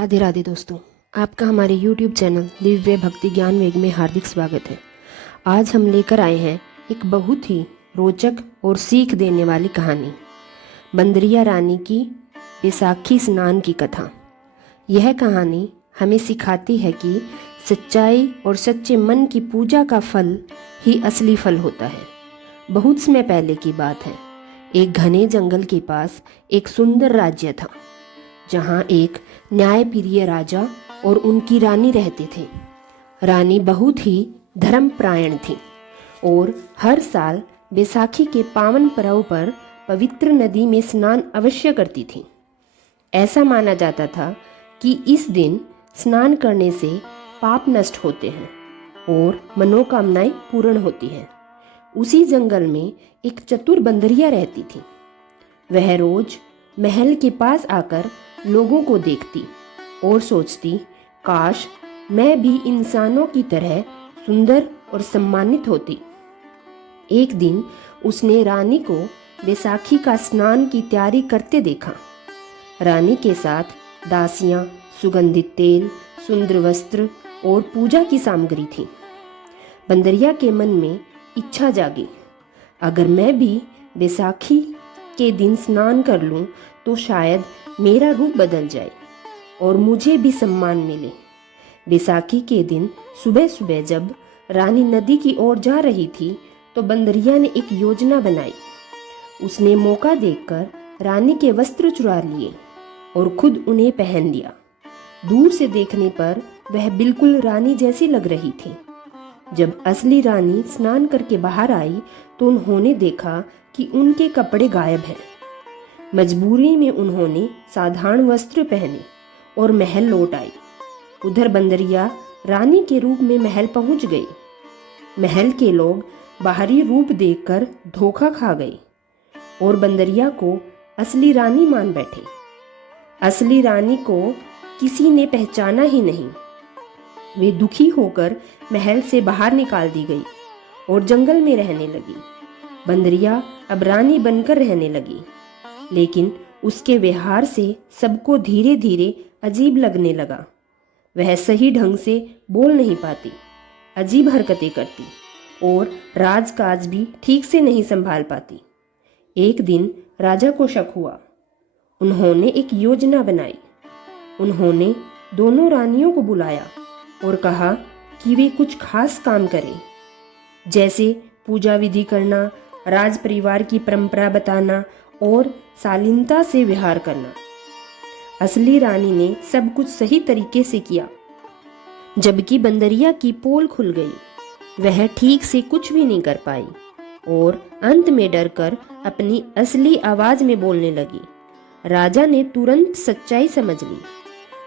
राधे राधे दोस्तों, आपका हमारे YouTube चैनल दिव्य भक्ति ज्ञान वेग में हार्दिक स्वागत है। आज हम लेकर आए हैं एक बहुत ही रोचक और सीख देने वाली कहानी, बंदरिया रानी की बैसाखी स्नान की कथा। यह कहानी हमें सिखाती है कि सच्चाई और सच्चे मन की पूजा का फल ही असली फल होता है। बहुत समय पहले की बात है। एक घने जंगल के पास एक सुंदर राज्य था, जहाँ एक न्यायप्रिय राजा और उनकी रानी रहते थे। रानी बहुत ही धर्मपरायण थी और हर साल बैसाखी के पावन पर्व पर पवित्र नदी में स्नान अवश्य करती थी। ऐसा माना जाता था कि इस दिन स्नान करने से पाप नष्ट होते हैं और मनोकामनाएं पूर्ण होती हैं। उसी जंगल में एक चतुर बंदरिया रहती थी। वह रोज महल के पास आकर लोगों को देखती और सोचती, काश मैं भी इंसानों की तरह सुंदर और सम्मानित होती। एक दिन उसने रानी को बैसाखी का स्नान की तैयारी करते देखा। रानी के साथ दासियां, सुगंधित तेल, सुंदर वस्त्र और पूजा की सामग्री थी। बंदरिया के मन में इच्छा जागी, अगर मैं भी बैसाखी के दिन स्नान कर लूं तो शायद मेरा रूप बदल जाए और मुझे भी सम्मान मिले। बैसाखी के दिन सुबह सुबह जब रानी नदी की ओर जा रही थी तो बंदरिया ने एक योजना बनाई। उसने मौका देखकर रानी के वस्त्र चुरा लिए और खुद उन्हें पहन लिया। दूर से देखने पर वह बिल्कुल रानी जैसी लग रही थी। जब असली रानी स्नान करके बाहर आई तो उन्होंने देखा कि उनके कपड़े गायब हैं। मजबूरी में उन्होंने साधारण वस्त्र पहने और महल लौट आई। उधर बंदरिया रानी के रूप में महल पहुंच गई। महल के लोग बाहरी रूप देखकर धोखा खा गए और बंदरिया को असली रानी मान बैठे। असली रानी को किसी ने पहचाना ही नहीं। वे दुखी होकर महल से बाहर निकाल दी गई और जंगल में रहने लगी। बंदरिया अब रानी बनकर रहने लगी, लेकिन उसके व्यवहार से सबको धीरे धीरे अजीब लगने लगा। वह सही ढंग से बोल नहीं पाती, अजीब हरकतें करती और राजकाज भी ठीक से नहीं संभाल पाती। एक दिन राजा को शक हुआ। उन्होंने एक योजना बनाई। उन्होंने दोनों रानियों को बुलाया और कहा कि वे कुछ खास काम करें, जैसे पूजा विधि करना, राज परिवार की परंपरा बताना और शालीनता से व्यवहार करना। असली रानी ने सब कुछ सही तरीके से किया, जबकि बंदरिया की पोल खुल गई। वह ठीक से कुछ भी नहीं कर पाई और अंत में डरकर अपनी असली आवाज में बोलने लगी। राजा ने तुरंत सच्चाई समझ ली।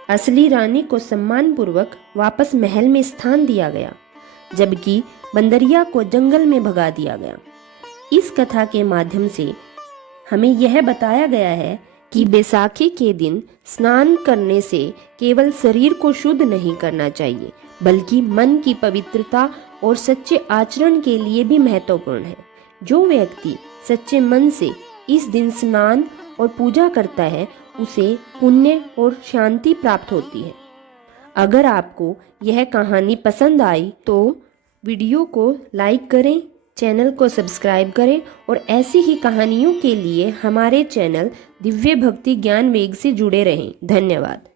असली रानी को सम्मानपूर्वक वापस महल में स्थान दिया गया, जबकि बंदरिया को जंगल में भगा दिया गया। इस कथा के माध्यम से हमें यह बताया गया है कि बैसाखी के दिन स्नान करने से केवल शरीर को शुद्ध नहीं करना चाहिए, बल्कि मन की पवित्रता और सच्चे आचरण के लिए भी महत्वपूर्ण है। जो व्यक्ति सच्चे मन से इस दिन स्नान और पूजा करता है, उसे पुण्य और शांति प्राप्त होती है। अगर आपको यह कहानी पसंद आई तो वीडियो को लाइक करें, चैनल को सब्सक्राइब करें और ऐसी ही कहानियों के लिए हमारे चैनल दिव्य भक्ति ज्ञान वेग से जुड़े रहें। धन्यवाद।